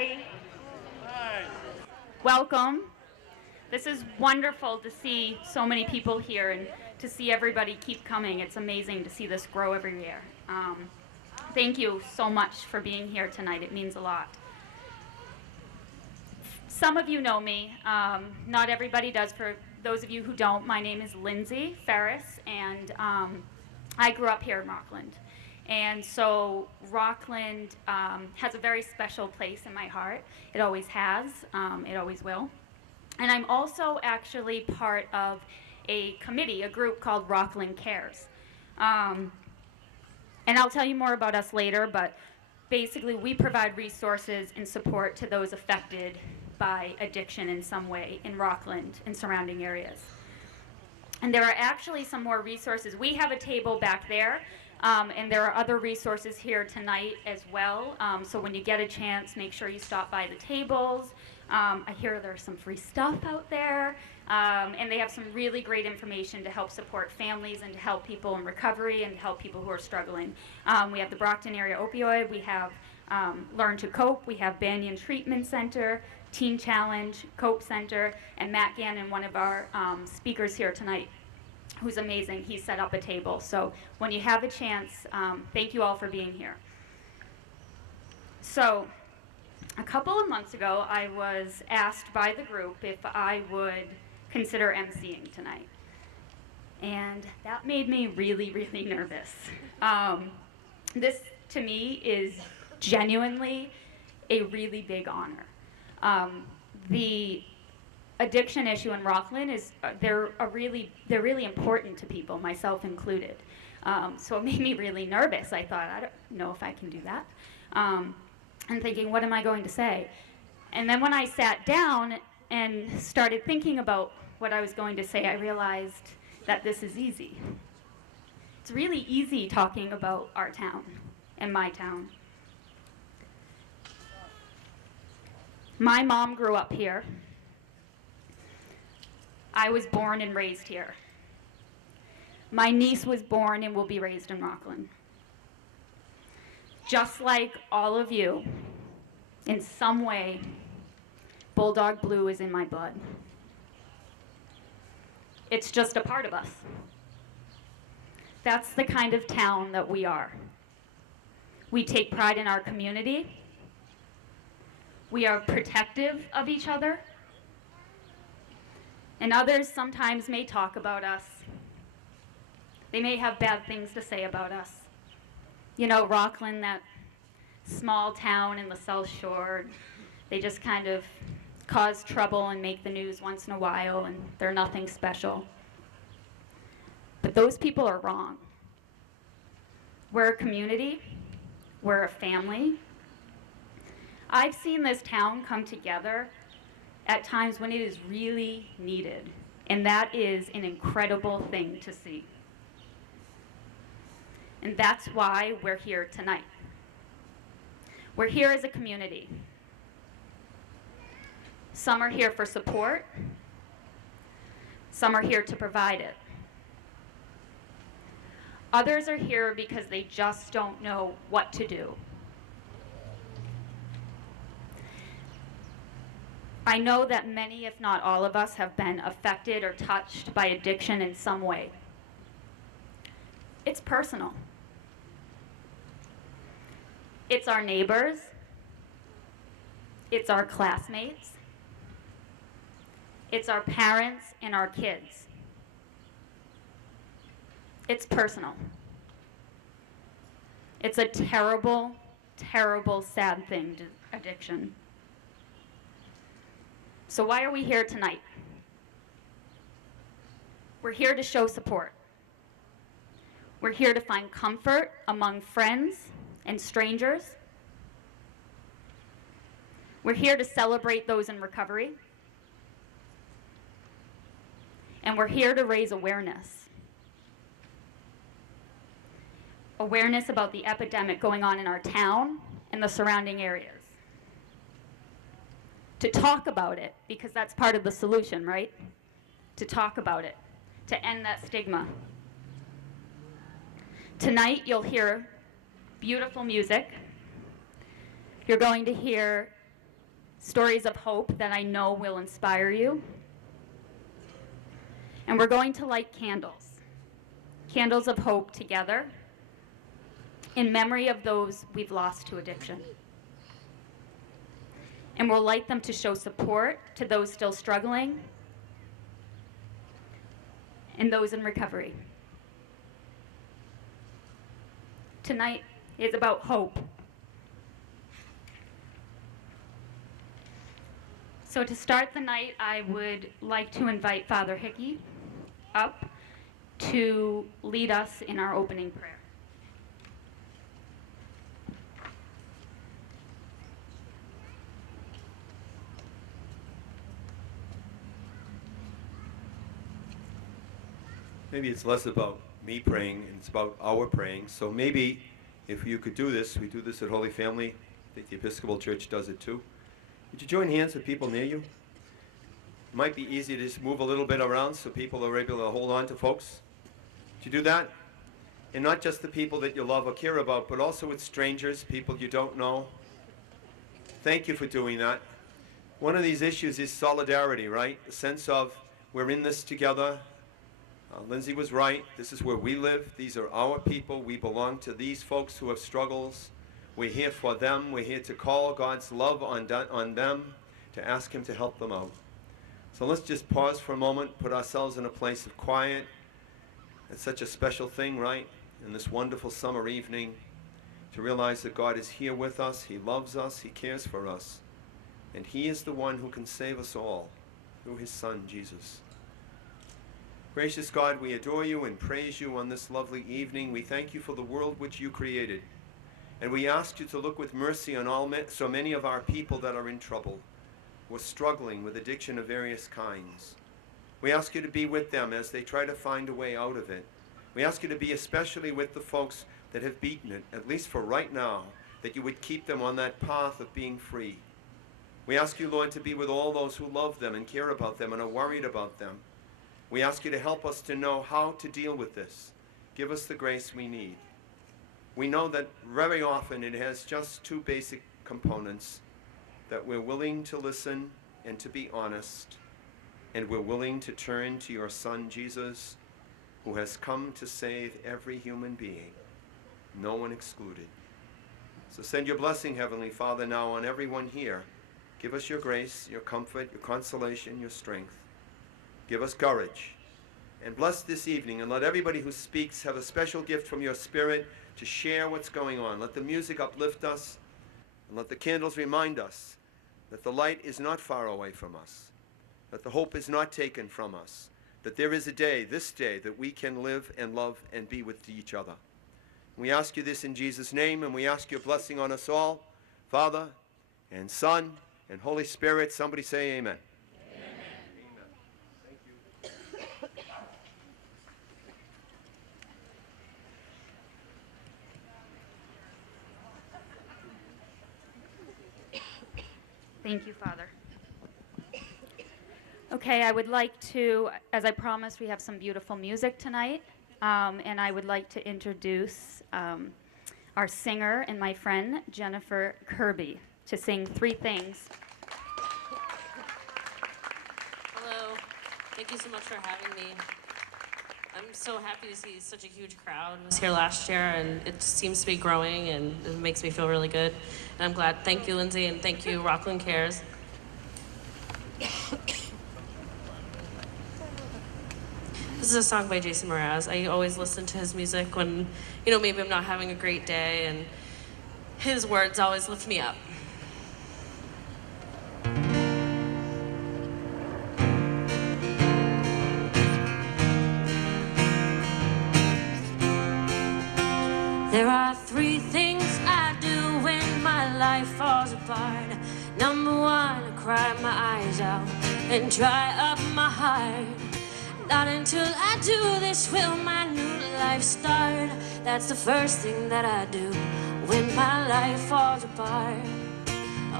everybody. Hi. Welcome. This is wonderful to see so many people here and to see everybody keep coming. It's amazing to see this grow every year. Thank you so much for being here tonight. It means a lot. Some of you know me. Not everybody does. For those of you who don't, my name is Lindsay Ferris, and I grew up here in Rockland. And so Rockland has a very special place in my heart. It always has. It always will. And I'm also actually part of a committee, a group called Rockland CARES. And I'll tell you more about us later, but basically we provide resources and support to those affected by addiction in some way in Rockland and surrounding areas. And there are actually some more resources. We have a table back there, and there are other resources here tonight as well. So when you get a chance, make sure you stop by the tables. I hear there's some free stuff out there, and they have some really great information to help support families and to help people in recovery and to help people who are struggling. We have the Brockton Area Opioid, we have Learn to Cope, we have Banyan Treatment Center, Teen Challenge, Cope Center, and Matt Gannon, one of our speakers here tonight, who's amazing. He set up a table. So when you have a chance, thank you all for being here. So a couple of months ago, I was asked by the group if I would consider emceeing tonight. And that made me really, really nervous. This, to me, is genuinely a really big honor. The addiction issue in Rockland is they're really important to people, myself included. So it made me really nervous. I thought, I don't know if I can do that. And thinking, what am I going to say? And then when I sat down and started thinking about what I was going to say, I realized that this is easy. It's really easy talking about our town and my town. My mom grew up here. I was born and raised here. My niece was born and will be raised in Rockland. Just like all of you, in some way, Bulldog Blue is in my blood. It's just a part of us. That's the kind of town that we are. We take pride in our community. We are protective of each other. And others sometimes may talk about us. They may have bad things to say about us. You know, Rockland, that small town in the South Shore, they just kind of cause trouble and make the news once in a while, and they're nothing special. But those people are wrong. We're a community. We're a family. I've seen this town come together at times when it is really needed, and that is an incredible thing to see. And that's why we're here tonight. We're here as a community. Some are here for support. Some are here to provide it. Others are here because they just don't know what to do. I know that many, if not all of us, have been affected or touched by addiction in some way. It's personal. It's our neighbors. It's our classmates. It's our parents and our kids. It's personal. It's a terrible, terrible, sad thing, addiction. So why are we here tonight? We're here to show support. We're here to find comfort among friends and strangers. We're here to celebrate those in recovery. And we're here to raise awareness. Awareness about the epidemic going on in our town and the surrounding areas. To talk about it, because that's part of the solution, right? To talk about it, to end that stigma. Tonight you'll hear beautiful music. You're going to hear stories of hope that I know will inspire you. And we're going to light candles of hope together in memory of those we've lost to addiction. And we'll light them to show support to those still struggling and those in recovery. Tonight is about hope. So to start the night, I would like to invite Father Hickey up to lead us in our opening prayer. Maybe it's less about me praying and it's about our praying. So maybe if you could do this, we do this at Holy Family. I think the Episcopal Church does it too. Would you join hands with people near you? It might be easy to just move a little bit around so people are able to hold on to folks. Would you do that? And not just the people that you love or care about, but also with strangers, people you don't know. Thank you for doing that. One of these issues is solidarity, right? The sense of we're in this together. Lindsay was right. This is where we live. These are our people. We belong to these folks who have struggles. We're here for them. We're here to call God's love on them, to ask Him to help them out. So let's just pause for a moment, put ourselves in a place of quiet. It's such a special thing, right? In this wonderful summer evening, to realize that God is here with us. He loves us. He cares for us. And He is the one who can save us all through His Son, Jesus. Gracious God, we adore you and praise you on this lovely evening. We thank you for the world which you created. And we ask you to look with mercy on so many of our people that are in trouble, who are struggling with addiction of various kinds. We ask you to be with them as they try to find a way out of it. We ask you to be especially with the folks that have beaten it, at least for right now, that you would keep them on that path of being free. We ask you, Lord, to be with all those who love them and care about them and are worried about them. We ask you to help us to know how to deal with this. Give us the grace we need. We know that very often it has just two basic components, that we're willing to listen and to be honest, and we're willing to turn to your Son, Jesus, who has come to save every human being, no one excluded. So send your blessing, Heavenly Father, now on everyone here. Give us your grace, your comfort, your consolation, your strength. Give us courage. And bless this evening, and let everybody who speaks have a special gift from your Spirit to share what's going on. Let the music uplift us, and let the candles remind us that the light is not far away from us, that the hope is not taken from us, that there is a day, this day, that we can live and love and be with each other. We ask you this in Jesus' name, and we ask your blessing on us all, Father and Son and Holy Spirit. Somebody say amen. Thank you, Father. Okay, I would like to, as I promised, we have some beautiful music tonight, and I would like to introduce our singer and my friend, Jennifer Kirby, to sing Three Things. Hello. Thank you so much for having me. I'm so happy to see such a huge crowd. I was here last year, and it seems to be growing, and it makes me feel really good. And I'm glad. Thank you, Lindsay, and thank you, Rockland CARES. This is a song by Jason Mraz. I always listen to his music when, maybe I'm not having a great day, and his words always lift me up. There are three things I do when my life falls apart. Number one, I cry my eyes out and dry up my heart. Not until I do this will my new life start. That's the first thing that I do when my life falls apart.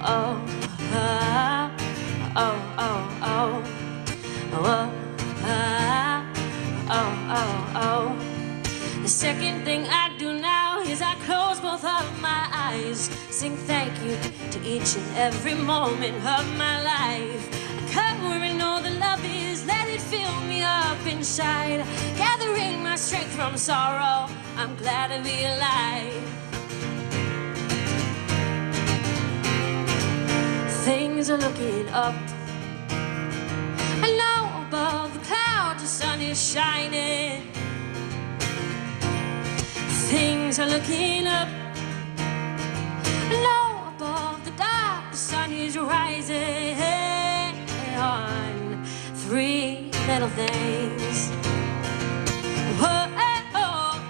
Oh, oh, oh, oh, oh, oh, oh, oh, oh. The second thing I do now is I close both of my eyes. eyes, sing thank you to each and every moment of my life. Covering all the love is, let it fill me up inside. Gathering my strength from sorrow, I'm glad to be alive. Things are looking up, and now above the clouds the sun is shining. Things are looking up, and now above the dark the sun is rising on three little things. Whoa, oh,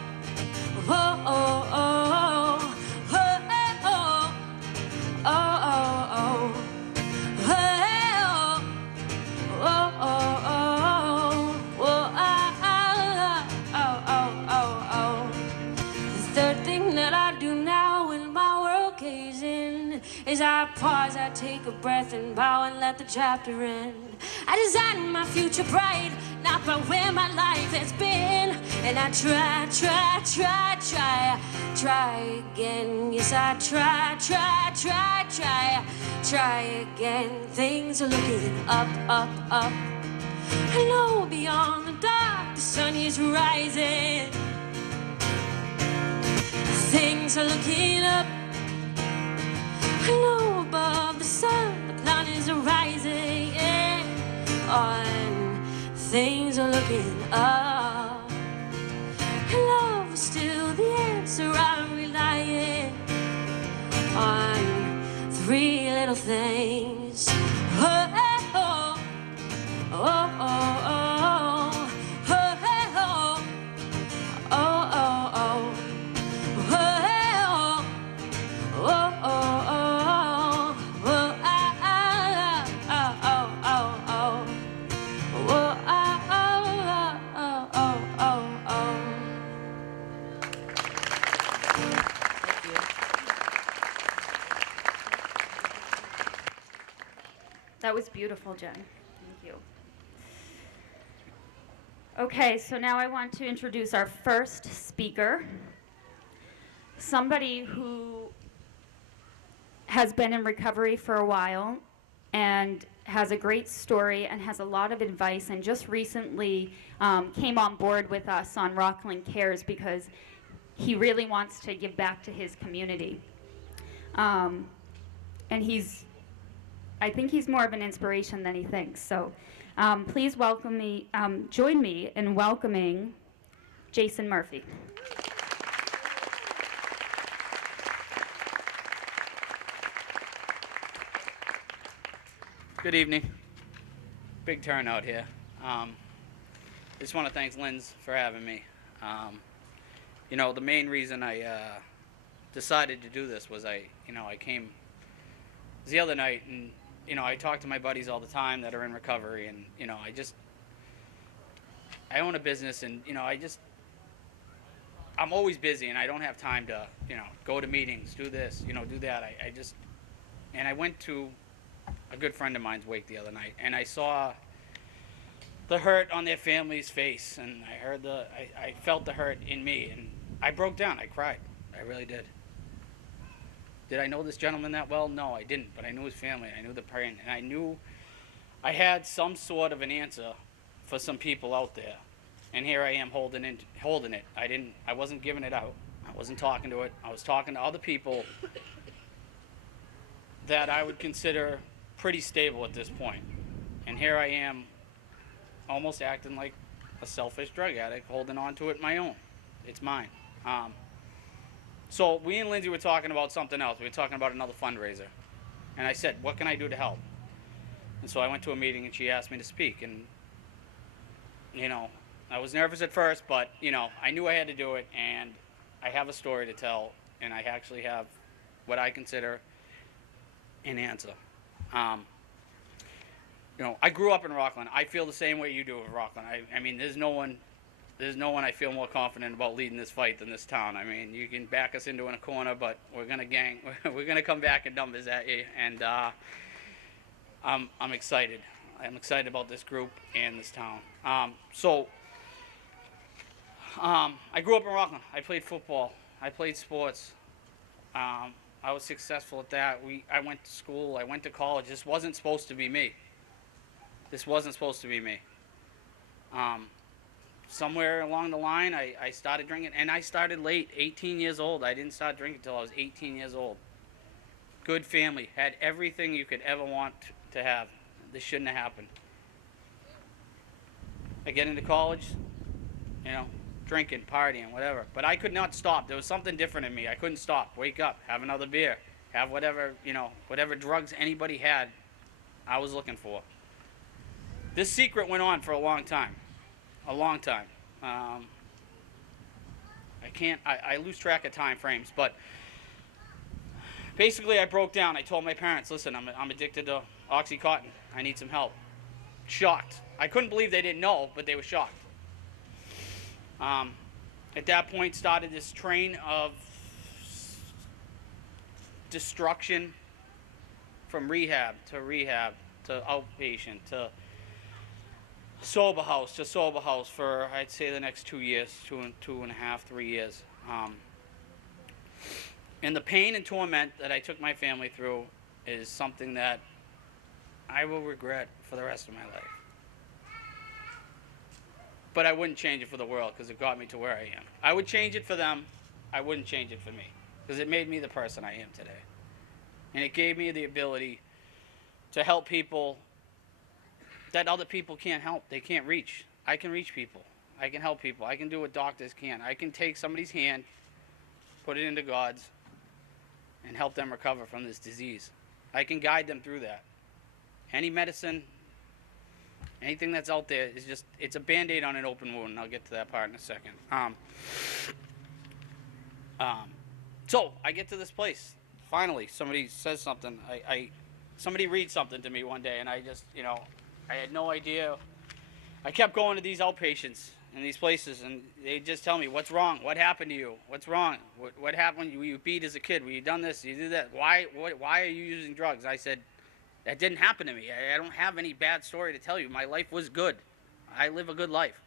whoa, oh, oh, whoa, oh, oh, oh, oh, oh, oh, oh, oh. The third thing that I do now when my world caves in is I pause, I take a breath and bow and let the chapter end. I design my future bright, not by where my life has been. And I try again. Yes, I try again. Things are looking up. I know beyond the dark the sun is rising. Things are looking up. I know above the sun the cloud is rising on. Things are looking up. Love is still the answer. I'm relying on three little things. Oh, oh, oh, oh, oh, oh, oh, oh, oh, oh. That was beautiful, Jen. Thank you. Okay, so now I want to introduce our first speaker, somebody who has been in recovery for a while and has a great story and has a lot of advice, and just recently came on board with us on Rockland CARES because he really wants to give back to his community. And I think he's more of an inspiration than he thinks. So please join me in welcoming Jason Murphy. Good evening. Big turnout here. Just want to thank Linz for having me. The main reason I decided to do this was I came the other night, and I talk to my buddies all the time that are in recovery, and I own a business, and I'm always busy, and I don't have time to go to meetings, do this, do that. And I went to a good friend of mine's wake the other night, and I saw the hurt on their family's face, and I felt the hurt in me, and I broke down. I cried. I really did. Did I know this gentleman that well? No, I didn't, but I knew his family. I knew the parent, and I knew I had some sort of an answer for some people out there. And here I am holding it. I wasn't giving it out. I wasn't talking to it. I was talking to other people that I would consider pretty stable at this point. And here I am almost acting like a selfish drug addict, holding on to it my own. It's mine. So we and Lindsay were talking about something else. We were talking about another fundraiser. And I said, what can I do to help? And so I went to a meeting, and she asked me to speak. And, I was nervous at first, but, I knew I had to do it. And I have a story to tell. And I actually have what I consider an answer. I grew up in Rockland. I feel the same way you do with Rockland. I mean, there's no one I feel more confident about leading this fight than this town. I mean, you can back us into a corner, but we're gonna come back in numbers at you, and I'm excited. I'm excited about this group and this town. I grew up in Rockland. I played football. I played sports. I was successful at that. I went to school. I went to college. This wasn't supposed to be me. This wasn't supposed to be me. Um, Somewhere along the line, I started drinking, and I started late, 18 years old. I didn't start drinking until I was 18 years old. Good family, had everything you could ever want to have. This shouldn't have happened. I get into college, you know, drinking, partying, whatever. But I could not stop. There was something different in me. I couldn't stop. Wake up, have another beer, have whatever, whatever drugs anybody had, I was looking for. This secret went on for a long time. A long time. I lose track of time frames, but basically I broke down. I told my parents, listen, I'm addicted to Oxycontin. I need some help. Shocked. I couldn't believe they didn't know, but they were shocked. At that point started this train of destruction, from rehab to outpatient to sober house for, I'd say, the next 2 years, two and a half, 3 years. And the pain and torment that I took my family through is something that I will regret for the rest of my life. But I wouldn't change it for the world, because it got me to where I am. I would change it for them. I wouldn't change it for me, because it made me the person I am today. And it gave me the ability to help people that other people can't help. They can't reach. I can reach people. I can help people. I can do what doctors can. I can take somebody's hand, put it into God's, and help them recover from this disease. I can guide them through that. Any medicine, anything that's out there is just, it's a Band-Aid on an open wound, and I'll get to that part in a second. So I get to this place. Finally, somebody says something. Somebody reads something to me one day, and I just, I had no idea. I kept going to these outpatients in these places, and they just tell me, what's wrong? What happened to you? What's wrong? What happened? Were you beat as a kid? Were you done this? You did that? Why are you using drugs? I said, that didn't happen to me. I don't have any bad story to tell you. My life was good. I live a good life.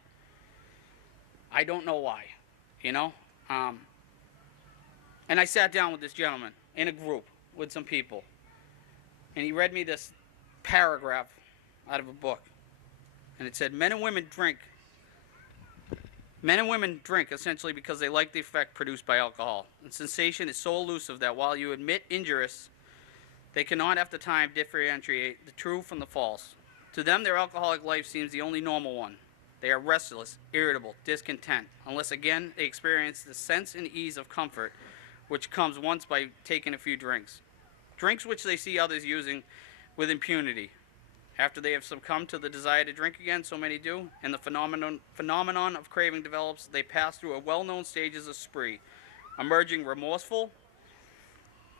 I don't know why, And I sat down with this gentleman in a group with some people, and he read me this paragraph out of a book, and it said, men and women drink essentially because they like the effect produced by alcohol. And sensation is so elusive that while you admit injurious, they cannot after time differentiate the true from the false. To them, their alcoholic life seems the only normal one. They are restless, irritable, discontent, unless again they experience the sense and ease of comfort which comes once by taking a few drinks. Drinks which they see others using with impunity. After they have succumbed to the desire to drink again, so many do, and the phenomenon of craving develops, they pass through a well-known stages of spree, emerging remorseful,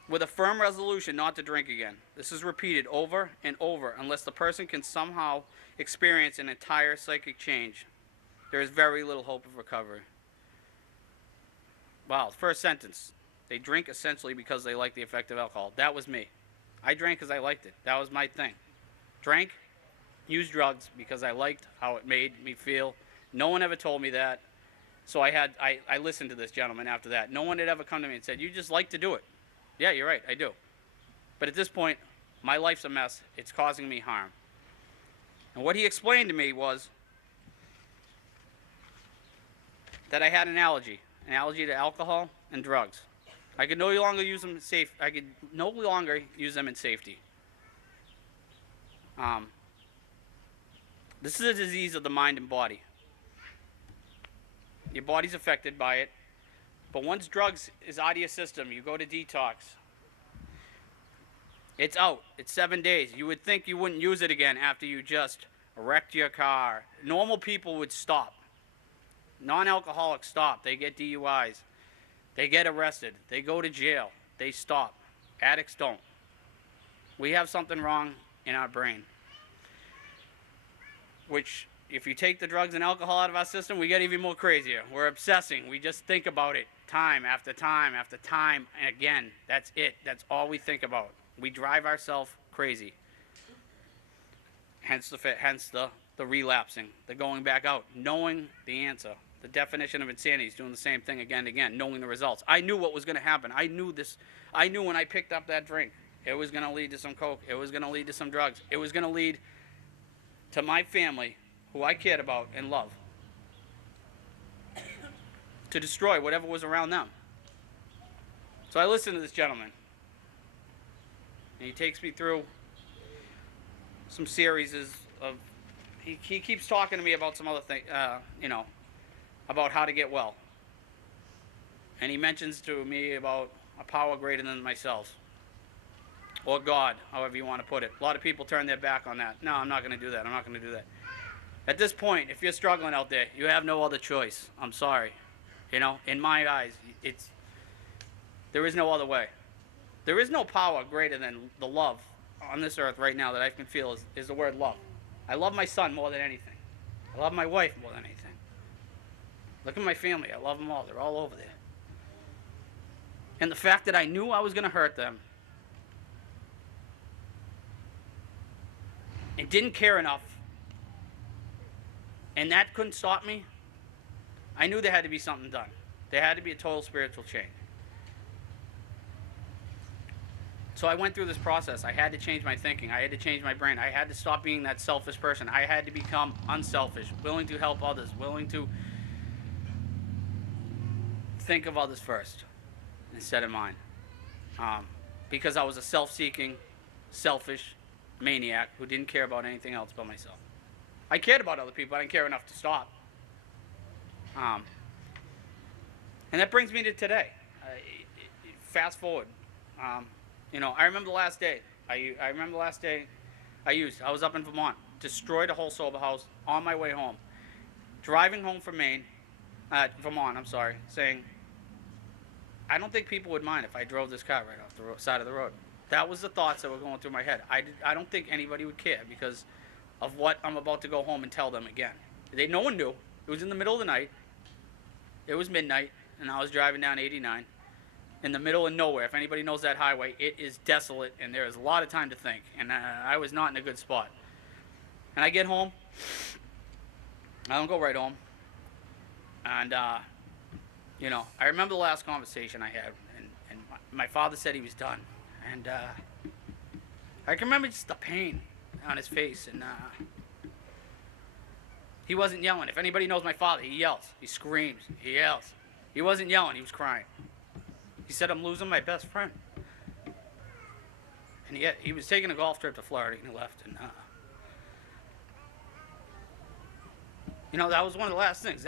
with a firm resolution not to drink again. This is repeated over and over unless the person can somehow experience an entire psychic change. There is very little hope of recovery. Wow, first sentence. They drink essentially because they like the effect of alcohol. That was me. I drank because I liked it. That was my thing. Drank, used drugs because I liked how it made me feel. No one ever told me that. So I listened to this gentleman after that. No one had ever come to me and said, you just like to do it. Yeah, you're right, I do. But at this point, my life's a mess. It's causing me harm. And what he explained to me was that I had an allergy to alcohol and drugs. I could no longer use them in safety. This is a disease of the mind and body. Your body's affected by it. But once drugs is out of your system, you go to detox. It's out. It's 7 days. You would think you wouldn't use it again after you just wrecked your car. Normal people would stop. Non-alcoholics stop. They get DUIs. They get arrested. They go to jail. They stop. Addicts don't. We have something wrong in our brain. Which, if you take the drugs and alcohol out of our system, we get even more crazier. We're obsessing. We just think about it time after time after time. And again, that's it. That's all we think about. We drive ourselves crazy. Hence the relapsing, the going back out, knowing the answer. The definition of insanity is doing the same thing again and again, knowing the results. I knew what was going to happen. I knew this. I knew when I picked up that drink, it was going to lead to some coke. It was going to lead to some drugs. It was going to lead to my family, who I cared about and loved, to destroy whatever was around them. So I listened to this gentleman, and he takes me through some series of. He keeps talking to me about some other thing, about how to get well. And he mentions to me about a power greater than myself, or God, however you want to put it. A lot of people turn their back on that. No, I'm not going to do that. I'm not going to do that. At this point, if you're struggling out there, you have no other choice. I'm sorry. In my eyes, there is no other way. There is no power greater than the love on this earth right now that I can feel is the word love. I love my son more than anything. I love my wife more than anything. Look at my family. I love them all. They're all over there. And the fact that I knew I was going to hurt them and didn't care enough, and that couldn't stop me, I knew there had to be something done. There had to be a total spiritual change. So I went through this process. I had to change my thinking. I had to change my brain. I had to stop being that selfish person. I had to become unselfish, willing to help others, willing to think of others first instead of mine. Because I was a self-seeking, selfish maniac who didn't care about anything else but myself. I cared about other people. I didn't care enough to stop. And that brings me to today. Fast forward. I remember the last day. I remember the last day I was up in Vermont, destroyed a whole sober house on my way home, driving home from Vermont, saying, I don't think people would mind if I drove this car right off the side of the road. That was the thoughts that were going through my head. I don't think anybody would care because of what I'm about to go home and tell them again. No one knew. It was in the middle of the night. It was midnight, and I was driving down 89. In the middle of nowhere. If anybody knows that highway, it is desolate, and there is a lot of time to think. And I was not in a good spot. And I get home. I don't go right home. And, I remember the last conversation I had, and my father said he was done. And I can remember just the pain on his face. And he wasn't yelling. If anybody knows my father, he yells. He screams. He yells. He wasn't yelling. He was crying. He said, I'm losing my best friend. And yet, he was taking a golf trip to Florida, and he left. And, that was one of the last things.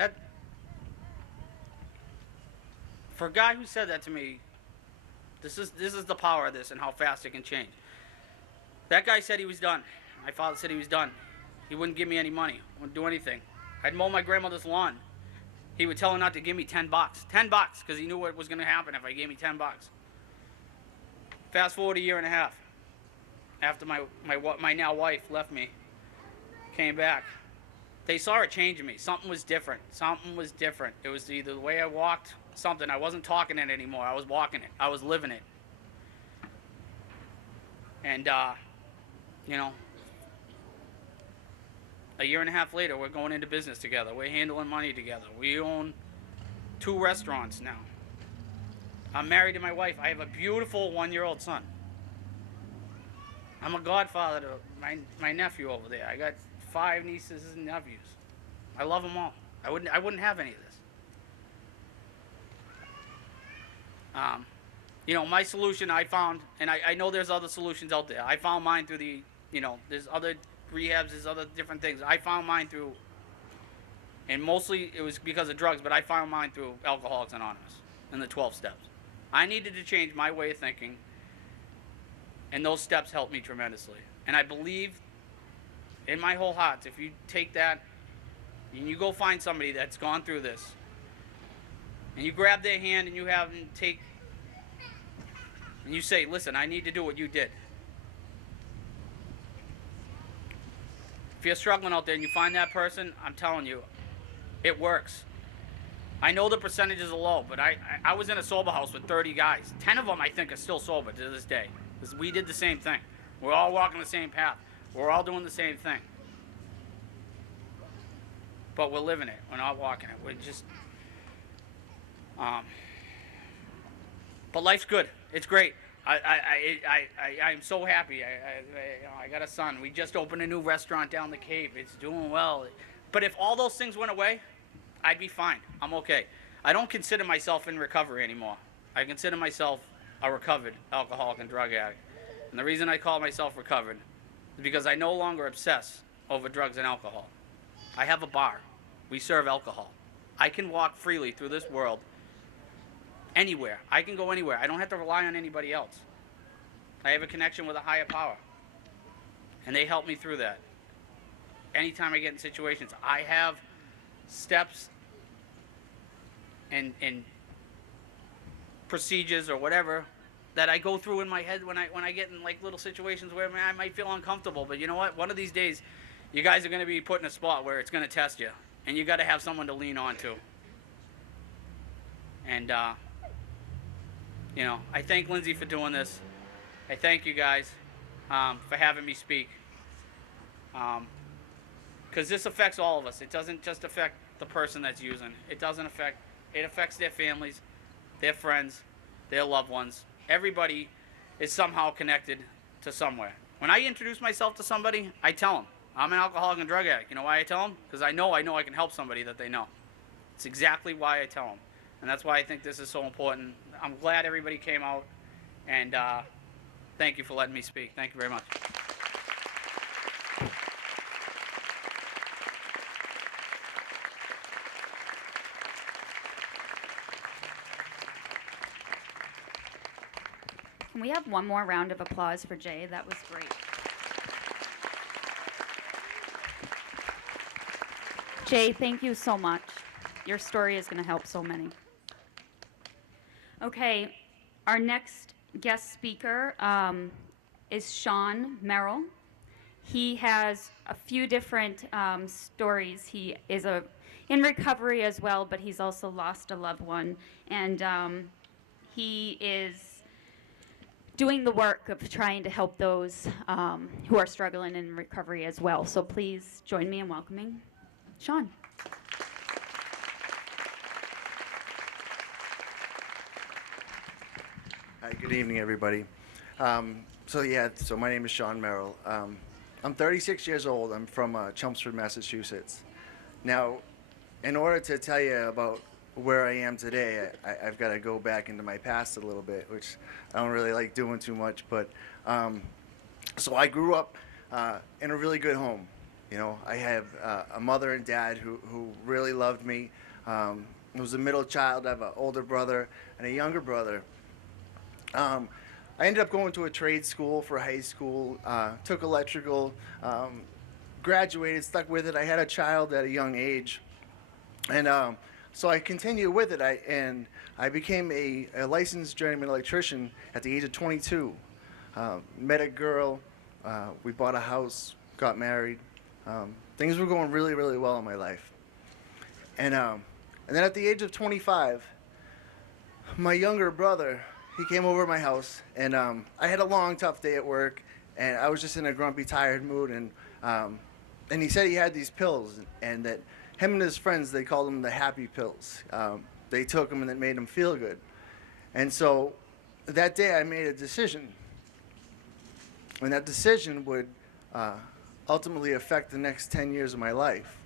For a guy who said that to me, this is the power of this and how fast it can change. That guy said he was done. My father said he was done. He wouldn't give me any money. Wouldn't do anything. I'd mow my grandmother's lawn. He would tell her not to give me $10. $10, because he knew what was going to happen if I gave me $10. Fast forward a year and a half. After my now wife left me, came back. They saw a change in me. Something was different. Something was different. It was either the way I walked, something. I wasn't talking it anymore. I was walking it. I was living it. And, a year and a half later, we're going into business together. We're handling money together. We own 2 restaurants now. I'm married to my wife. I have a beautiful 1-year-old son. I'm a godfather to my nephew over there. I got 5 nieces and nephews. I love them all. I wouldn't have any of this. My solution I found, and I know there's other solutions out there. I found mine through there's other rehabs, there's other different things. I found mine through, and mostly it was because of drugs, but I found mine through Alcoholics Anonymous and the 12 steps. I needed to change my way of thinking, and those steps helped me tremendously. And I believe in my whole heart, if you take that and you go find somebody that's gone through this, and you grab their hand and you have them and you say, listen, I need to do what you did. If you're struggling out there and you find that person, I'm telling you, it works. I know the percentages are low, but I was in a sober house with 30 guys. 10 of them, I think, are still sober to this day. Because we did the same thing. We're all walking the same path. We're all doing the same thing. but we're living it. We're not walking it. We're just, but life's good. It's great. I'm so happy. I got a son. We just opened a new restaurant down the Cape. It's doing well. But if all those things went away, I'd be fine. I'm okay. I don't consider myself in recovery anymore. I consider myself a recovered alcoholic and drug addict. And the reason I call myself recovered is because I no longer obsess over drugs and alcohol. I have a bar. We serve alcohol. I can walk freely through this world anywhere. I can go anywhere. I don't have to rely on anybody else. I have a connection with a higher power. And they help me through that. Anytime I get in situations, I have steps and procedures or whatever that I go through in my head when I get in like little situations where I might feel uncomfortable. But you know what? One of these days, you guys are going to be put in a spot where it's going to test you. And you got to have someone to lean on to. And, you know, I thank Lindsay for doing this. I thank you guys for having me speak. Because this affects all of us. It doesn't just affect the person that's using. It affects their families, their friends, their loved ones. Everybody is somehow connected to somewhere. When I introduce myself to somebody, I tell them, I'm an alcoholic and drug addict. You know why I tell them? Because I know I can help somebody that they know. It's exactly why I tell them. And that's why I think this is so important. I'm glad everybody came out. And thank you for letting me speak. Thank you very much. Can we have one more round of applause for Jay? That was great. Jay, thank you so much. Your story is going to help so many. Okay, our next guest speaker is Sean Merrill. He has a few different stories. He is in recovery as well, but he's also lost a loved one. And he is doing the work of trying to help those who are struggling in recovery as well. So please join me in welcoming Sean. Hi, good evening, everybody. So my name is Sean Merrill. I'm 36 years old. I'm from Chelmsford, Massachusetts. Now, in order to tell you about where I am today, I've got to go back into my past a little bit, which I don't really like doing too much. But so I grew up in a really good home. You know, I have a mother and dad who really loved me. I was a middle child. I have an older brother and a younger brother. I ended up going to a trade school for high school, took electrical, graduated, stuck with it. I had a child at a young age. And so I continued with it. I became a licensed journeyman electrician at the age of 22. Met a girl. We bought a house, got married. Things were going really, really well in my life. And then at the age of 25, my younger brother, he came over to my house, and I had a long, tough day at work, and I was just in a grumpy, tired mood, and he said he had these pills, and that him and his friends, they called them the happy pills. They took them, and it made them feel good. And so that day, I made a decision, and that decision would ultimately affect the next 10 years of my life.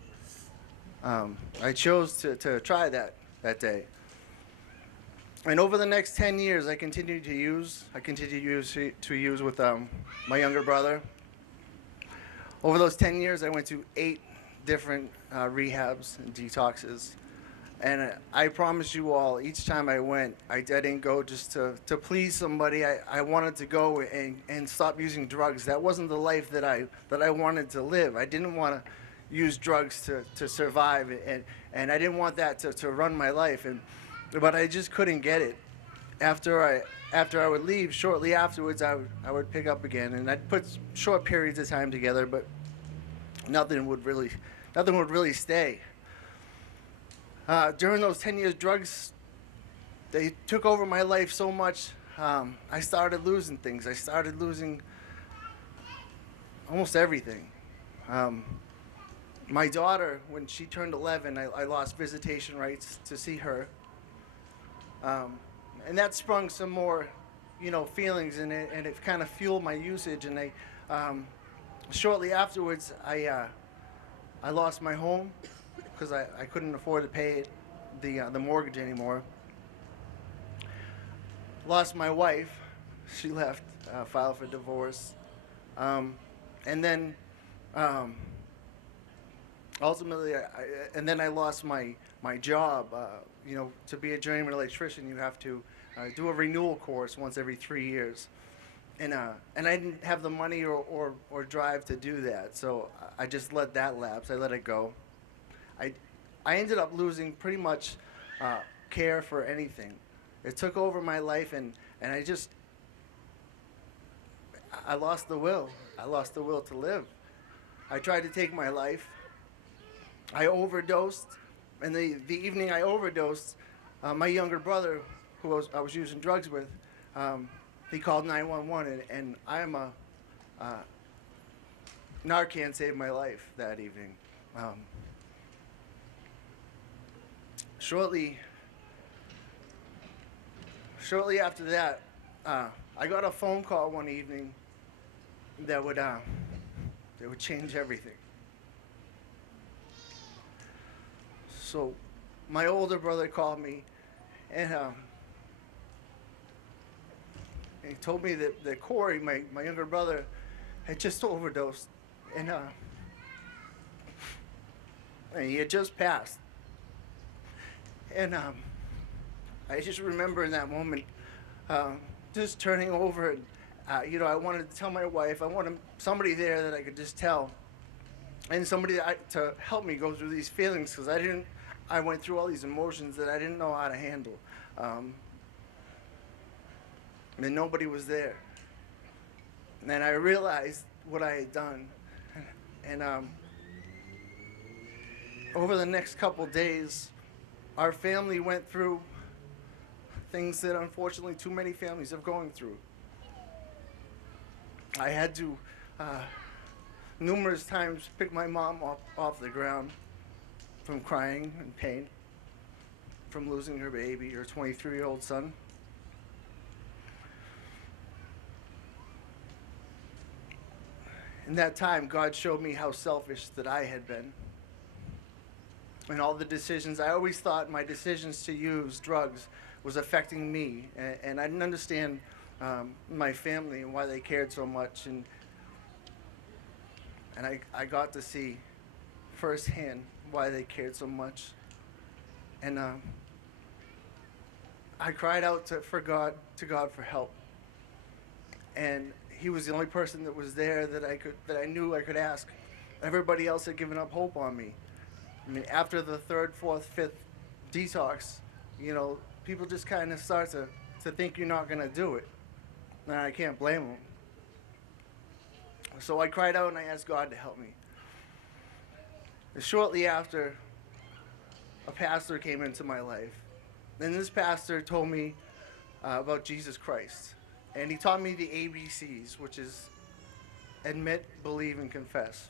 I chose to try that day. And over the next 10 years, I continued to use. I continued to use with my younger brother. Over those 10 years, I went to 8 different rehabs and detoxes. And I promise you all, each time I went, I didn't go just to please somebody. I wanted to go and stop using drugs. That wasn't the life that I wanted to live. I didn't want to use drugs to survive, and I didn't want that to run my life. But I just couldn't get it. After I would leave, shortly afterwards, I would pick up again, and I'd put short periods of time together, but nothing would really stay. During those 10 years, drugs, they took over my life so much. I started losing things. I started losing almost everything. My daughter, when she turned 11, I lost visitation rights to see her. And that sprung some more, feelings in it, and it kind of fueled my usage. And shortly afterwards, I lost my home because I couldn't afford to pay the mortgage anymore. Lost my wife. She left, filed for divorce. And then ultimately, I lost my job. To be a journeyman electrician, you have to do a renewal course once every 3 years. And I didn't have the money or drive to do that, so I just let that lapse. I let it go. I ended up losing pretty much care for anything. It took over my life, and I lost the will. I lost the will to live. I tried to take my life. I overdosed, and the evening I overdosed, my younger brother, who I was using drugs with, he called 911, and Narcan saved my life that evening. Shortly after that, I got a phone call one evening that would change everything. So my older brother called me, and he told me that Corey, my younger brother, had just overdosed, and he had just passed. And I just remember in that moment just turning over, and I wanted to tell my wife. I wanted somebody there that I could just tell, and somebody to help me go through these feelings, because I went through all these emotions that I didn't know how to handle. And nobody was there. And then I realized what I had done. And over the next couple days, our family went through things that unfortunately too many families are going through. I had to numerous times pick my mom off the ground from crying and pain, from losing her baby, her 23-year-old son. In that time, God showed me how selfish that I had been. And all the decisions, I always thought my decisions to use drugs was affecting me. And I didn't understand my family and why they cared so much. And I got to see firsthand why they cared so much. And I cried out to God for help. And He was the only person that was there that I knew I could ask. Everybody else had given up hope on me. I mean, after the third, fourth, fifth detox, people just kind of start to think you're not going to do it. And I can't blame them. So I cried out and I asked God to help me. And shortly after, a pastor came into my life. And this pastor told me about Jesus Christ. And he taught me the ABCs, which is admit, believe, and confess.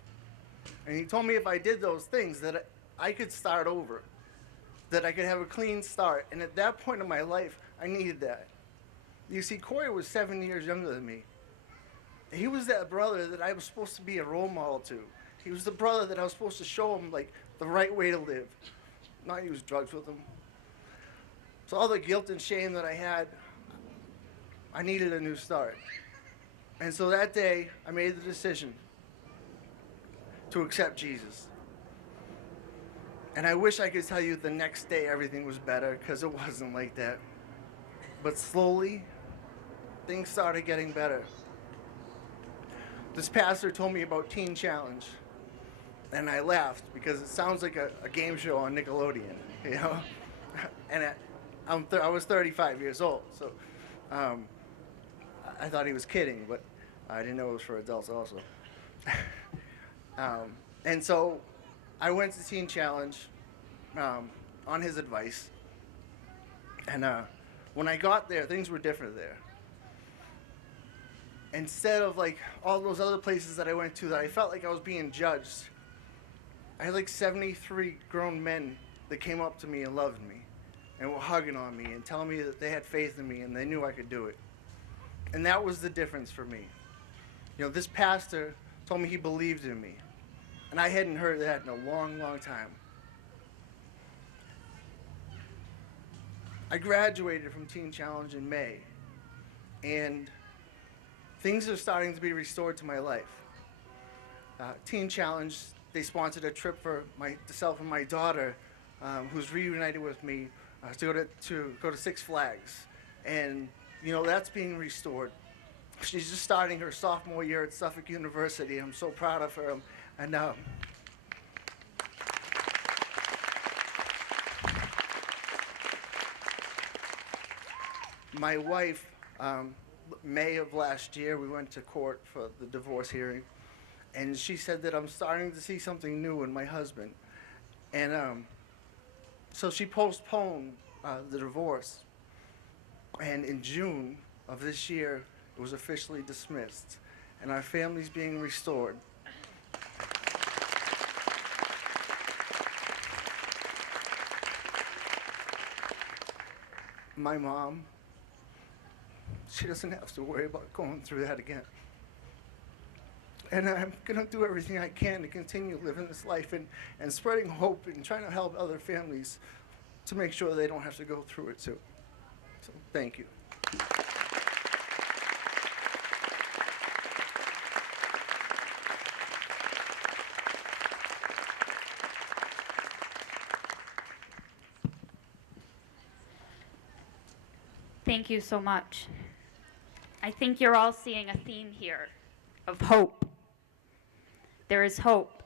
And he told me if I did those things that I could start over, that I could have a clean start. And at that point in my life, I needed that. You see, Corey was 7 years younger than me. He was that brother that I was supposed to be a role model to. He was the brother that I was supposed to show him the right way to live, not use drugs with him. So all the guilt and shame that I had, I needed a new start. And so that day, I made the decision to accept Jesus. And I wish I could tell you the next day everything was better, because it wasn't like that. But slowly, things started getting better. This pastor told me about Teen Challenge, and I laughed because it sounds like a game show on Nickelodeon, And I was 35 years old, so I thought he was kidding, but I didn't know it was for adults also. And so I went to Teen Challenge on his advice. And when I got there, things were different there. Instead of all those other places that I went to that I felt like I was being judged, I had like 73 grown men that came up to me and loved me and were hugging on me and telling me that they had faith in me and they knew I could do it. And that was the difference for me. You know, this pastor told me he believed in me, and I hadn't heard that in a long, long time. I graduated from Teen Challenge in May, and things are starting to be restored to my life. Teen Challenge, they sponsored a trip for myself and my daughter, who's reunited with me, to go to Six Flags, and you know that's being restored. She's just starting her sophomore year at Suffolk University. I'm so proud of her, and my wife, May of last year, we went to court for the divorce hearing, and she said that I'm starting to see something new in my husband. And so she postponed the divorce. And in June of this year, it was officially dismissed, and our family's being restored. My mom, she doesn't have to worry about going through that again. And I'm gonna do everything I can to continue living this life and spreading hope and trying to help other families to make sure they don't have to go through it too. So thank you. Thank you so much. I think you're all seeing a theme here of hope. There is hope.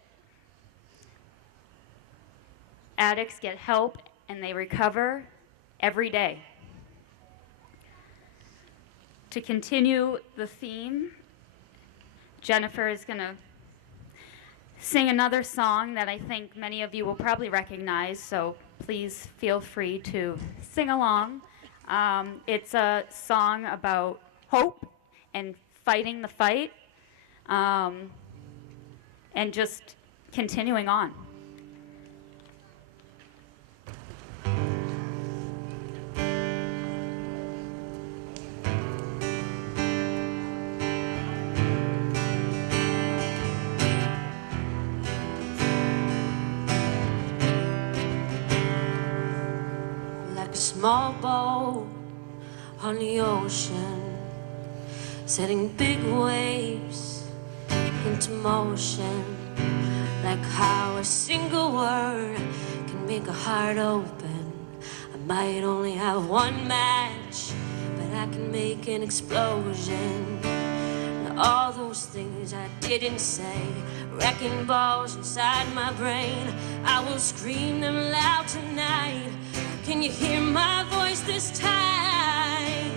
Addicts get help and they recover every day. To continue the theme, Jennifer is going to sing another song that I think many of you will probably recognize, so please feel free to sing along. It's a song about hope and fighting the fight, and just continuing on. Like a small boat on the ocean, setting big waves into motion. Like how a single word can make a heart open. I might only have one match, but I can make an explosion. Now all those things I didn't say, wrecking balls inside my brain, I will scream them loud tonight. Can you hear my voice this time?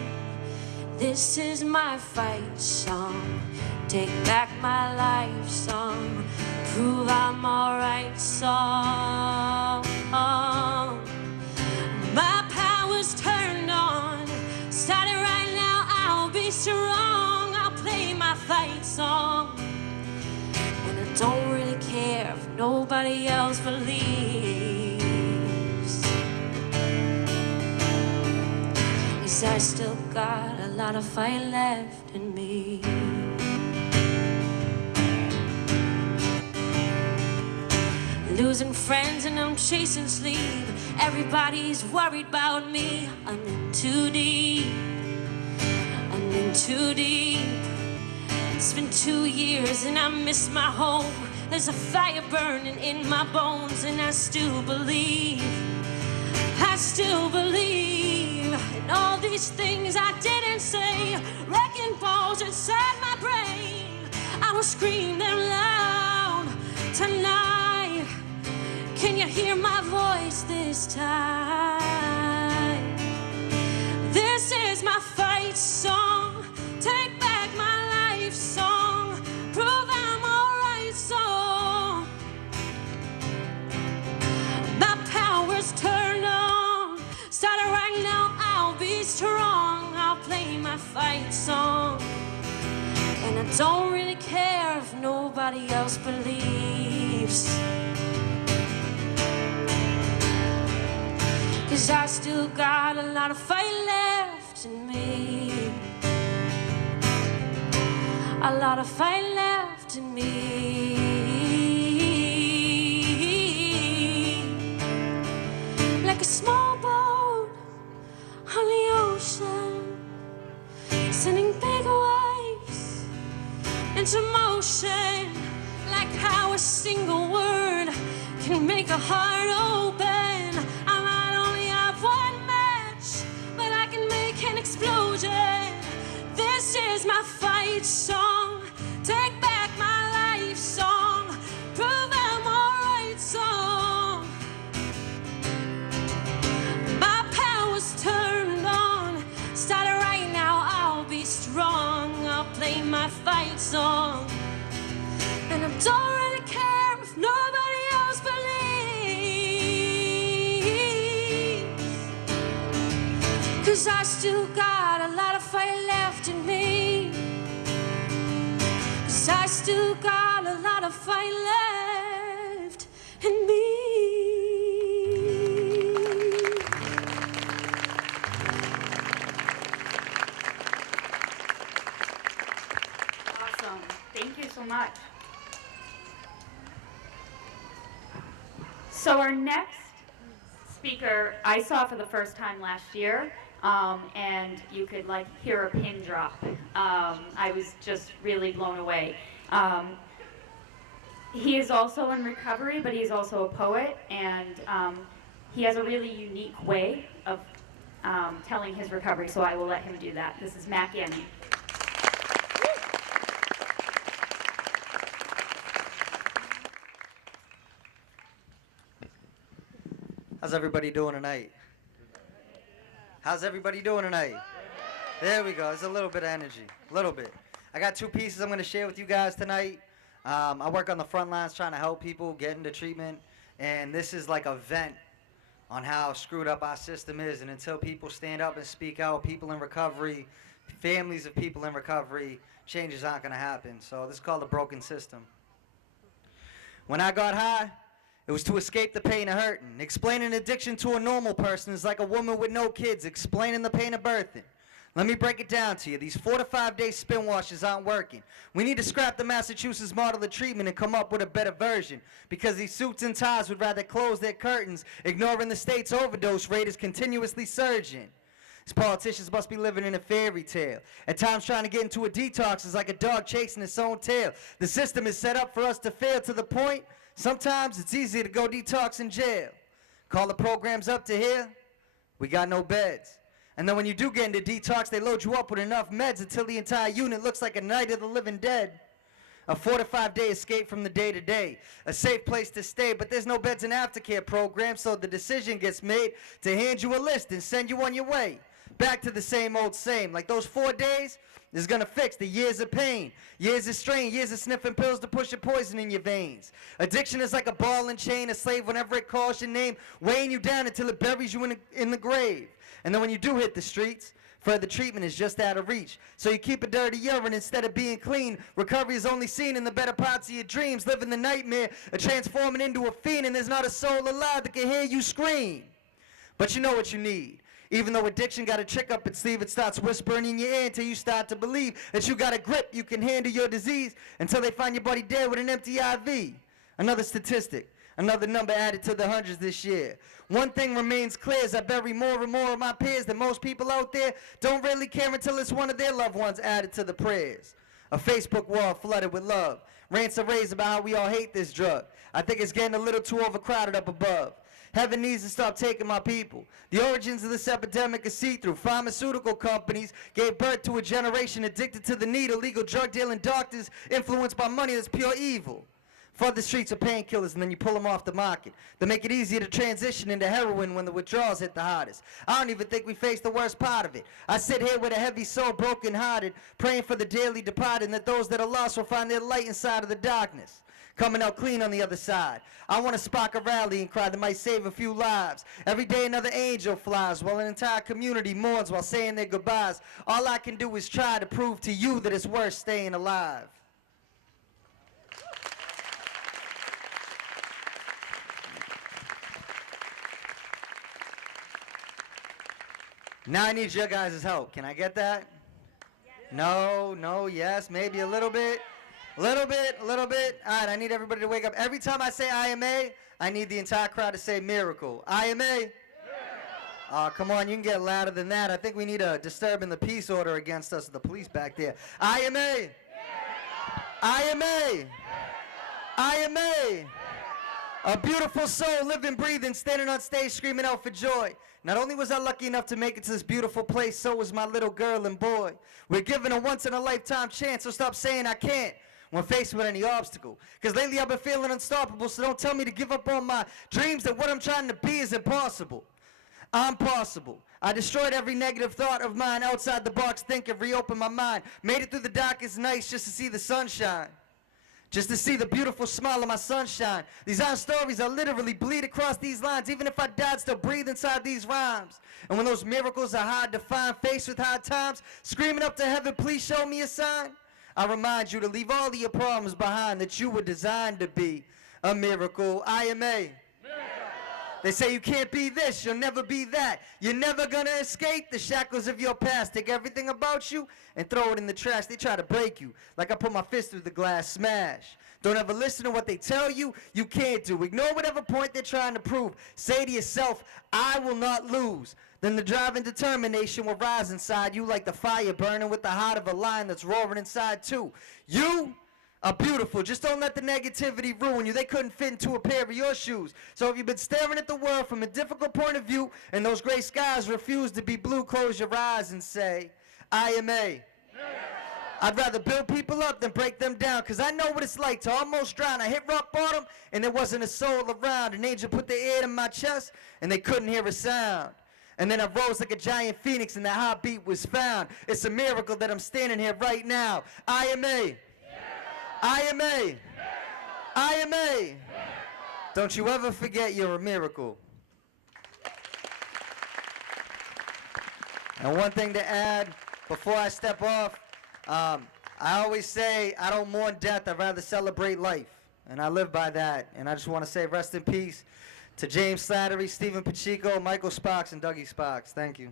This is my fight song, take back my life song, prove I'm alright song. My power's turned on, starting right now, I'll be strong. I'll play my fight song, and I don't really care if nobody else believes. 'Cause I still got a lot of fight left in me. Losing friends and I'm chasing sleep. Everybody's worried about me. I'm in too deep. I'm in too deep. It's been 2 years and I miss my home. There's a fire burning in my bones, and I still believe. I still believe in all these things I didn't say. Wrecking balls inside my brain, I will scream them loud tonight. Can you hear my voice this time? This is my fight song, take back my life song, prove I'm alright song. My power's turned on, starting right now, I'll be strong. I'll play my fight song, and I don't really care if nobody else believes. 'cause I still got a lot of fight left in me. A lot of fight left in me. Like a small boat on the ocean, sending big waves into motion. Like how a single word can make a heart open. I might only have one match, but I can make an explosion. This is my fight song. Take back my life song. Prove I'm alright song. My power's turned on. Start it right now, I'll be strong. I'll play my fight song. And I don't really care if nobody else believes, 'cause I still got a lot of fight left in me. 'Cause I still got a lot of fight left in me. Awesome. Thank you so much. So our next speaker I saw for the first time last year, and you could like hear a pin drop. I was just really blown away. He is also in recovery, but he's also a poet, and he has a really unique way of telling his recovery, so I will let him do that. This is Matt Gandy. How's everybody doing tonight? How's everybody doing tonight? There we go. There's a little bit of energy. A little bit. I got two pieces I'm going to share with you guys tonight. I work on the front lines trying to help people get into treatment. And this is like a vent on how screwed up our system is. And until people stand up and speak out, people in recovery, families of people in recovery, changes aren't going to happen. So this is called a broken system. When I got high, it was to escape the pain of hurting. Explaining addiction to a normal person is like a woman with no kids explaining the pain of birthing. Let me break it down to you. These 4 to 5 day spin washes aren't working. We need to scrap the Massachusetts model of treatment and come up with a better version, because these suits and ties would rather close their curtains, ignoring the state's overdose rate is continuously surging. These politicians must be living in a fairy tale. At times trying to get into a detox is like a dog chasing its own tail. The system is set up for us to fail to the point sometimes it's easier to go detox in jail. Call the programs up to here, we got no beds. And then when you do get into detox, they load you up with enough meds until the entire unit looks like a night of the living dead. A 4 to 5 day escape from the day to day. A safe place to stay, but there's no beds and aftercare programs, so the decision gets made to hand you a list and send you on your way. Back to the same old same. Like those 4 days is gonna fix the years of pain, years of strain, years of sniffing pills to push the poison in your veins. Addiction is like a ball and chain, a slave whenever it calls your name, weighing you down until it buries you in the grave. And then when you do hit the streets, further treatment is just out of reach. So you keep a dirty urine instead of being clean. Recovery is only seen in the better parts of your dreams, living the nightmare of transforming into a fiend, and there's not a soul alive that can hear you scream. But you know what you need. Even though addiction got a trick up its sleeve, it starts whispering in your ear until you start to believe that you got a grip, you can handle your disease, until they find your buddy dead with an empty IV. Another statistic, another number added to the hundreds this year. One thing remains clear as I bury more and more of my peers, that most people out there don't really care until it's one of their loved ones added to the prayers. A Facebook wall flooded with love, rants and raves about how we all hate this drug. I think it's getting a little too overcrowded up above. Heaven needs to stop taking my people. The origins of this epidemic is see-through. Pharmaceutical companies gave birth to a generation addicted to the need, illegal drug dealing doctors influenced by money that's pure evil. Flood the streets of painkillers and then you pull them off the market. They make it easier to transition into heroin when the withdrawals hit the hardest. I don't even think we face the worst part of it. I sit here with a heavy soul, broken hearted, praying for the dearly departed, and that those that are lost will find their light inside of the darkness. Coming out clean on the other side. I want to spark a rallying cry that might save a few lives. Every day another angel flies while an entire community mourns while saying their goodbyes. All I can do is try to prove to you that it's worth staying alive. Now I need your guys' help. Can I get that? No, no, yes, maybe a little bit. A little bit, a little bit. All right, I need everybody to wake up. Every time I say IMA, I need the entire crowd to say miracle. IMA. Oh, come on, you can get louder than that. I think we need a disturbing the peace order against us, the police back there. IMA. IMA. IMA. A beautiful soul, living, breathing, standing on stage, screaming out for joy. Not only was I lucky enough to make it to this beautiful place, so was my little girl and boy. We're given a once-in-a-lifetime chance, so stop saying I can't when faced with any obstacle. Because lately I've been feeling unstoppable, so don't tell me to give up on my dreams, that what I'm trying to be is impossible. I'm possible. I destroyed every negative thought of mine, outside the box thinking, reopened my mind. Made it through the darkest nights just to see the sunshine. Just to see the beautiful smile of my sunshine. These aren't stories, I literally bleed across these lines. Even if I died, still breathe inside these rhymes. And when those miracles are hard to find, faced with hard times, screaming up to heaven, please show me a sign. I remind you to leave all of your problems behind, that you were designed to be a miracle. IMA. They say you can't be this, you'll never be that. You're never gonna escape the shackles of your past. Take everything about you and throw it in the trash. They try to break you, like I put my fist through the glass, smash. Don't ever listen to what they tell you, you can't do. Ignore whatever point they're trying to prove. Say to yourself, I will not lose. Then the drive and determination will rise inside you like the fire burning with the heart of a lion that's roaring inside too. You are beautiful. Just don't let the negativity ruin you. They couldn't fit into a pair of your shoes. So if you've been staring at the world from a difficult point of view and those gray skies refuse to be blue, close your eyes and say, I am a. I'd rather build people up than break them down, because I know what it's like to almost drown. I hit rock bottom and there wasn't a soul around. An angel put their ear to my chest and they couldn't hear a sound. And then I rose like a giant phoenix and that heartbeat was found. It's a miracle that I'm standing here right now. I am a. I am a. I am a. Don't you ever forget you're a miracle. And one thing to add before I step off, I always say I don't mourn death, I'd rather celebrate life. And I live by that. And I just want to say rest in peace to James Slattery, Stephen Pacheco, Michael Sparks, and Dougie Sparks. Thank you.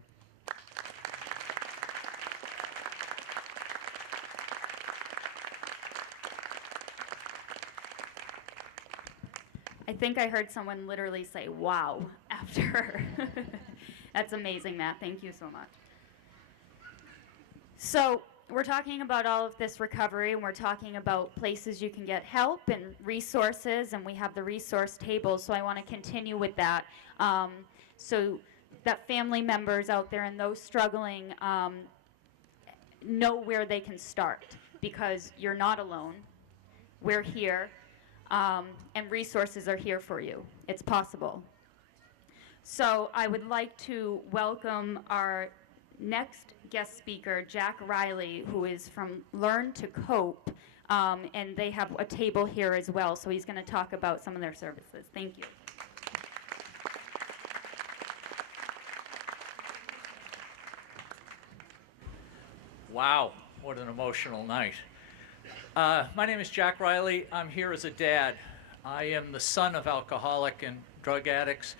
I think I heard someone literally say, wow, after her. That's amazing, Matt. Thank you so much. So we're talking about all of this recovery, and we're talking about places you can get help and resources, and we have the resource table, so I want to continue with that. So that family members out there and those struggling know where they can start, because you're not alone. We're here. And resources are here for you. It's possible. So I would like to welcome our next guest speaker, Jack Riley, who is from Learn to Cope, and they have a table here as well, so he's going to talk about some of their services. Thank you. Wow, what an emotional night. My name is Jack Riley. I'm here as a dad. I am the son of alcoholic and drug addicts.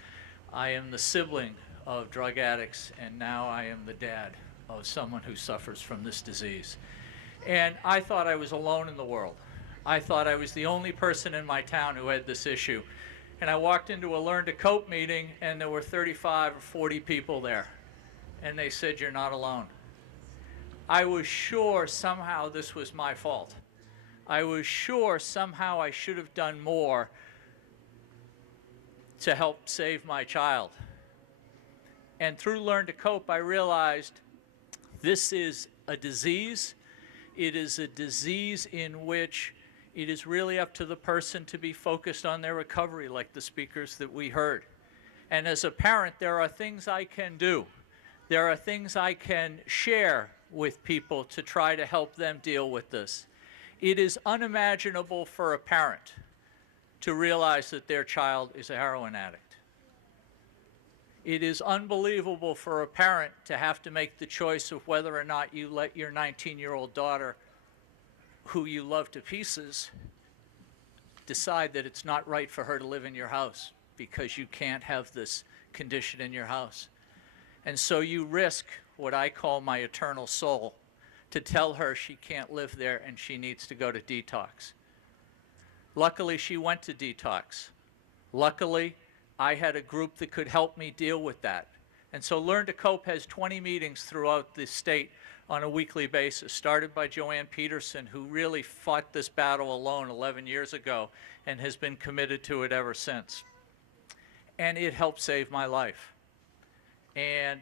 I am the sibling of drug addicts, and now I am the dad of someone who suffers from this disease. And I thought I was alone in the world. I thought I was the only person in my town who had this issue. And I walked into a Learn to Cope meeting, and there were 35 or 40 people there. And they said, "You're not alone." I was sure somehow this was my fault. I was sure somehow I should have done more to help save my child. And through Learn to Cope, I realized this is a disease. It is a disease in which it is really up to the person to be focused on their recovery, like the speakers that we heard. And as a parent, there are things I can do. There are things I can share with people to try to help them deal with this. It is unimaginable for a parent to realize that their child is a heroin addict. It is unbelievable for a parent to have to make the choice of whether or not you let your 19-year-old daughter, who you love to pieces, decide that it's not right for her to live in your house because you can't have this condition in your house. And so you risk what I call my eternal soul to tell her she can't live there and she needs to go to detox. Luckily, she went to detox. Luckily, I had a group that could help me deal with that. And so Learn to Cope has 20 meetings throughout the state on a weekly basis, started by Joanne Peterson, who really fought this battle alone 11 years ago and has been committed to it ever since. And it helped save my life. And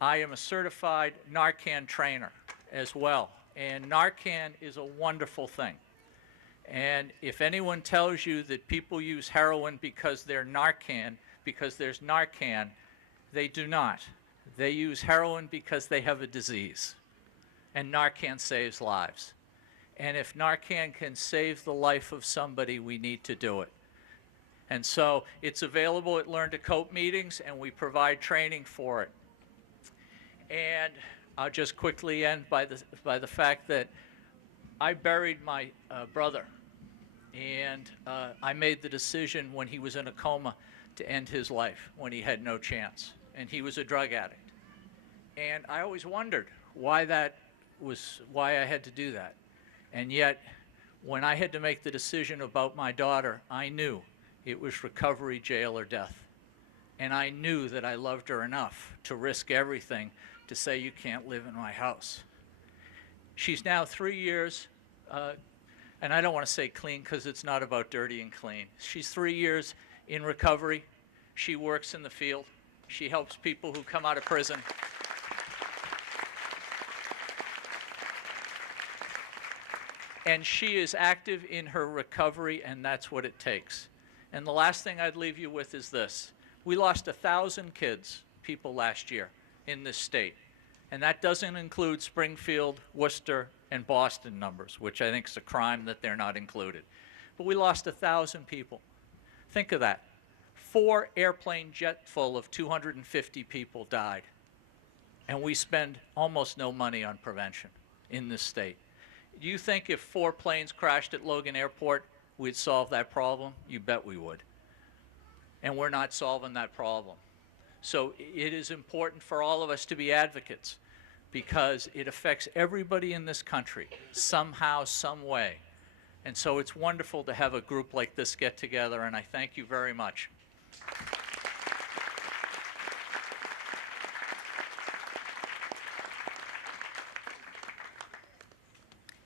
I am a certified Narcan trainer as well. And Narcan is a wonderful thing. And if anyone tells you that people use heroin because there's Narcan, they do not. They use heroin because they have a disease. And Narcan saves lives. And if Narcan can save the life of somebody, we need to do it. And so it's available at Learn to Cope meetings, and we provide training for it. And I'll just quickly end by the fact that I buried my brother. And I made the decision when he was in a coma to end his life, when he had no chance. And he was a drug addict. And I always wondered why I had to do that. And yet, when I had to make the decision about my daughter, I knew it was recovery, jail, or death. And I knew that I loved her enough to risk everything to say, you can't live in my house. She's now 3 years, and I don't want to say clean because it's not about dirty and clean. She's 3 years in recovery. She works in the field. She helps people who come out of prison. And she is active in her recovery, and that's what it takes. And the last thing I'd leave you with is this. We lost 1,000 people last year in this state. And that doesn't include Springfield, Worcester, and Boston numbers, which I think is a crime that they're not included. But we lost 1,000 people. Think of that. 4 airplane jet full of 250 people died. And we spend almost no money on prevention in this state. Do you think if 4 planes crashed at Logan Airport, we'd solve that problem? You bet we would. And we're not solving that problem. So it is important for all of us to be advocates because it affects everybody in this country somehow, some way. And so it's wonderful to have a group like this get together, and I thank you very much.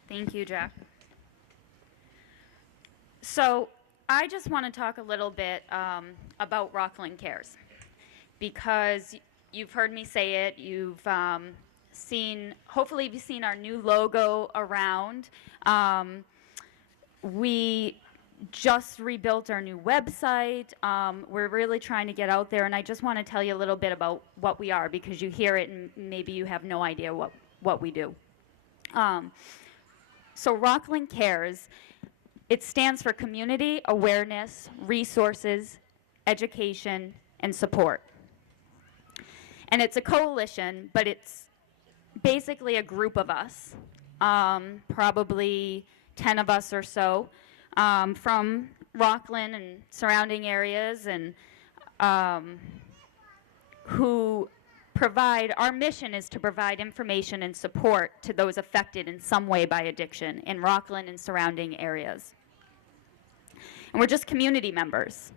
Thank you, Jack. So I just want to talk a little bit about Rockland CARES, because you've heard me say it. You've hopefully you've seen our new logo around. We just rebuilt our new website. We're really trying to get out there, and I just want to tell you a little bit about what we are, because you hear it and maybe you have no idea what we do. So Rockland CARES, it stands for Community Awareness, Resources, Education, and Support. And it's a coalition, but it's basically a group of us, probably 10 of us or so, from Rockland and surrounding areas, and who provide, our mission is to provide information and support to those affected in some way by addiction in Rockland and surrounding areas. And we're just community members.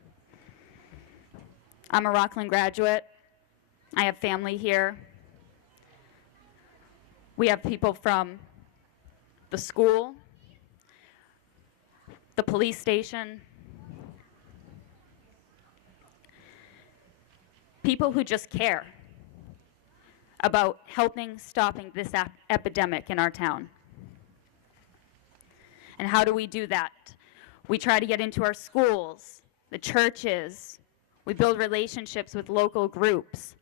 I'm a Rockland graduate. I have family here. We have people from the school, the police station, people who just care about stopping this epidemic in our town. And how do we do that? We try to get into our schools, the churches. We build relationships with local groups.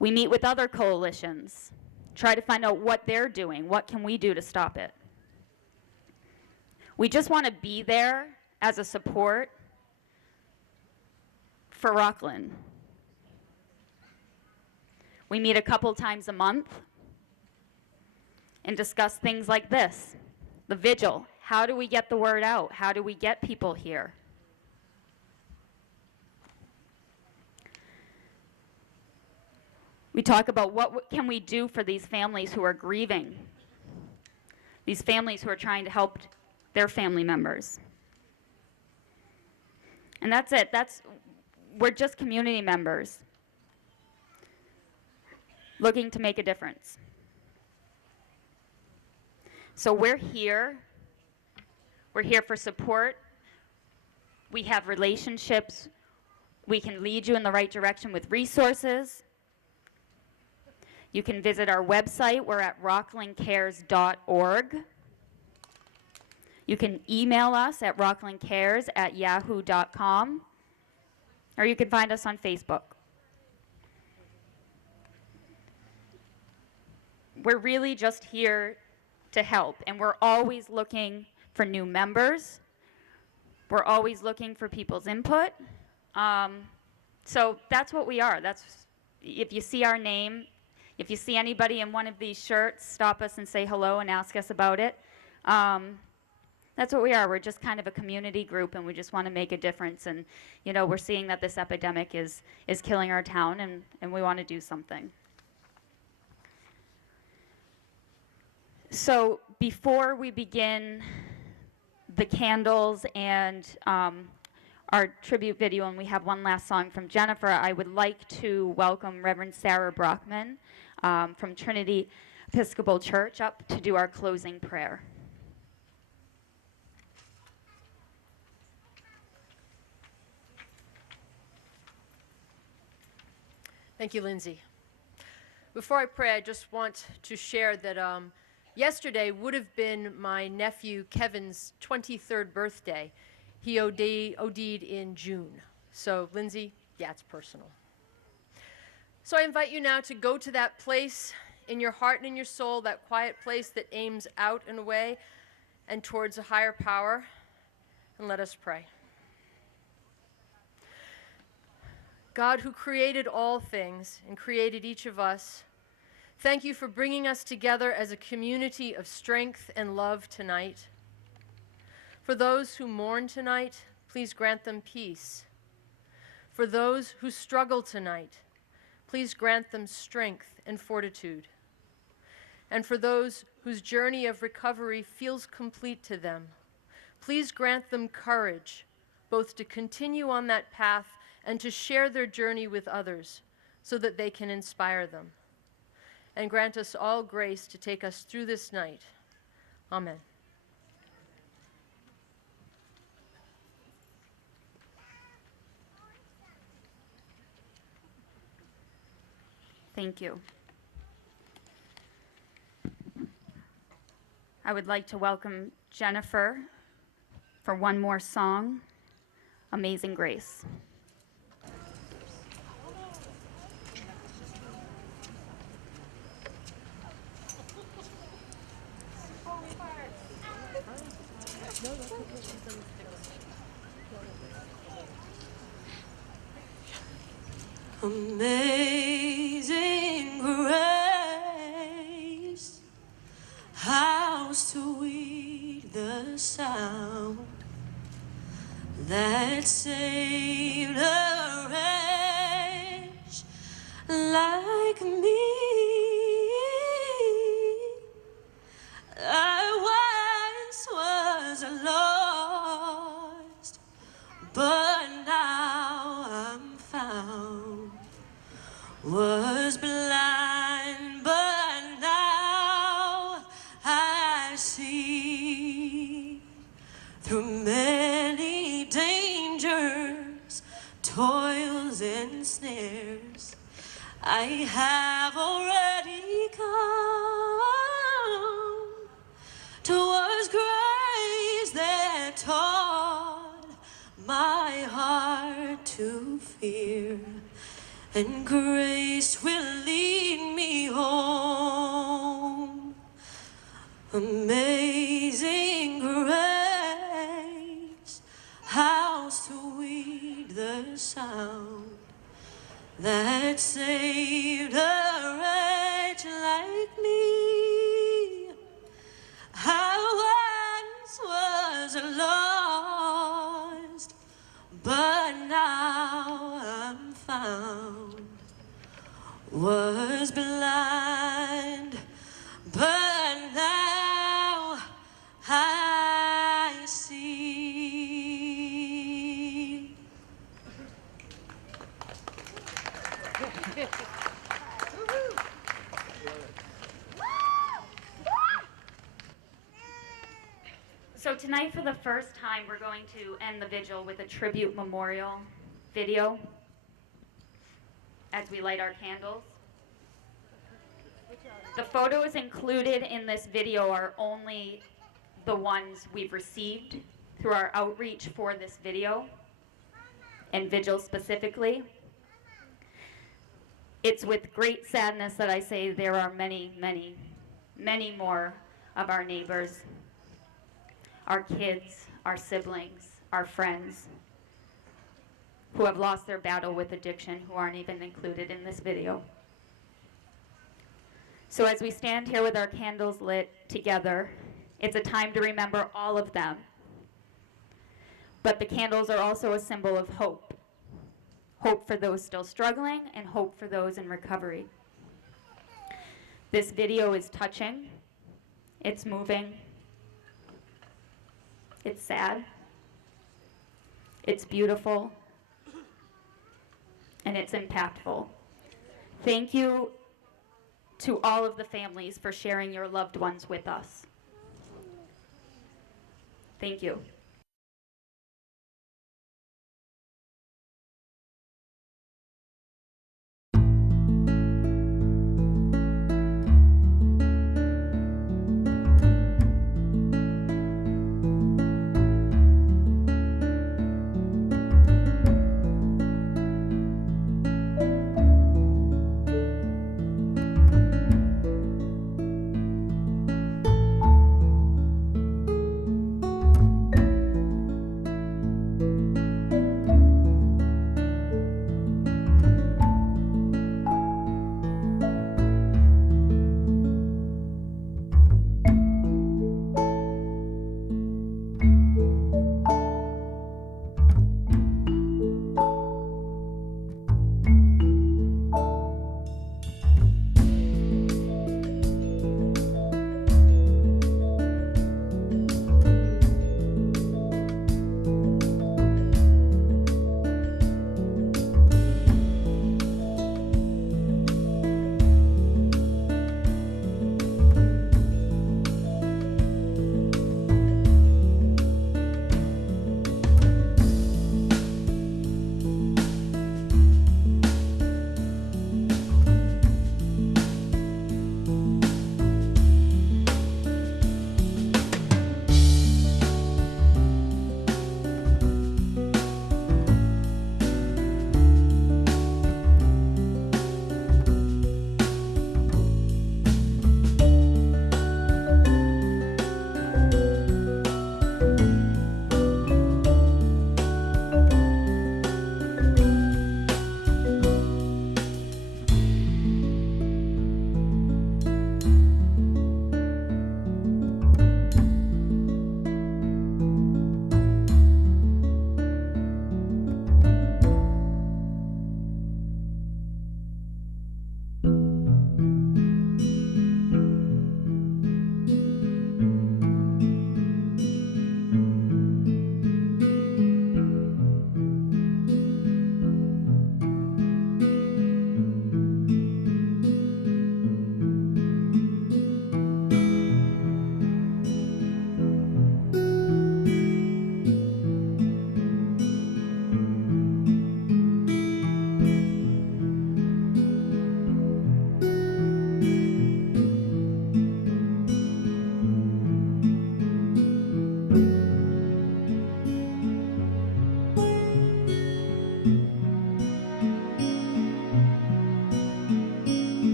We meet with other coalitions, try to find out what they're doing, what can we do to stop it. We just want to be there as a support for Rockland. We meet a couple times a month and discuss things like this. The Vigil. How do we get the word out? How do we get people here? We talk about what can we do for these families who are grieving, these families who are trying to help their family members. And that's it. We're just community members looking to make a difference. So we're here. We're here for support. We have relationships. We can lead you in the right direction with resources. You can visit our website. We're at rocklandcares.org. You can email us at rocklandcares@yahoo.com, or you can find us on Facebook. We're really just here to help, and we're always looking for new members. We're always looking for people's input. So that's what we are. If you see our name, if you see anybody in one of these shirts, stop us and say hello and ask us about it. That's what we are. We're just kind of a community group, and we just want to make a difference. And, you know, we're seeing that this epidemic is killing our town, and we want to do something. So before we begin the candles and our tribute video, and we have one last song from Jennifer, I would like to welcome Reverend Sarah Brockman from Trinity Episcopal Church up to do our closing prayer. Thank you, Lindsay. Before I pray, I just want to share that yesterday would have been my nephew Kevin's 23rd birthday. He OD'd in June. So, Lindsay, yeah, it's personal. So I invite you now to go to that place in your heart and in your soul, that quiet place that aims out and away and towards a higher power, and let us pray. God, who created all things and created each of us, thank you for bringing us together as a community of strength and love tonight. For those who mourn tonight, please grant them peace. For those who struggle tonight, please grant them strength and fortitude. And for those whose journey of recovery feels complete to them, please grant them courage, both to continue on that path and to share their journey with others so that they can inspire them. And grant us all grace to take us through this night. Amen. Thank you. I would like to welcome Jennifer for one more song, Amazing Grace. Amazing grace, how sweet the sound that saved a wretch like me. I once was lost, but now I'm found. Was blind, but now I see. Through many dangers, toils and snares, I have already come towards grace that taught my heart to fear. And grace will lead me home. Amazing grace, how sweet the sound that saved a wretch like me. I once was lost, but now I'm found. was blind, but now I see. So tonight, for the first time, we're going to end the vigil with a tribute memorial video as we light our candles. The photos included in this video are only the ones we've received through our outreach for this video and vigil specifically. It's with great sadness that I say there are many, many, many more of our neighbors, our kids, our siblings, our friends who have lost their battle with addiction who aren't even included in this video. So as we stand here with our candles lit together, it's a time to remember all of them. But the candles are also a symbol of hope. Hope for those still struggling and hope for those in recovery. This video is touching, it's moving, it's sad, it's beautiful, and it's impactful. Thank you to all of the families for sharing your loved ones with us. Thank you.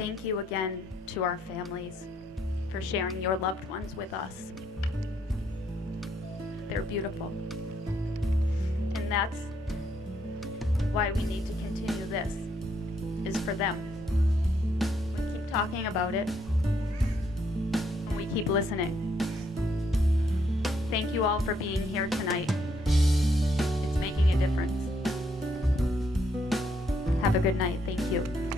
Thank you again to our families for sharing your loved ones with us. They're beautiful. And that's why we need to continue this, is for them. We keep talking about it, and we keep listening. Thank you all for being here tonight. It's making a difference. Have a good night. Thank you.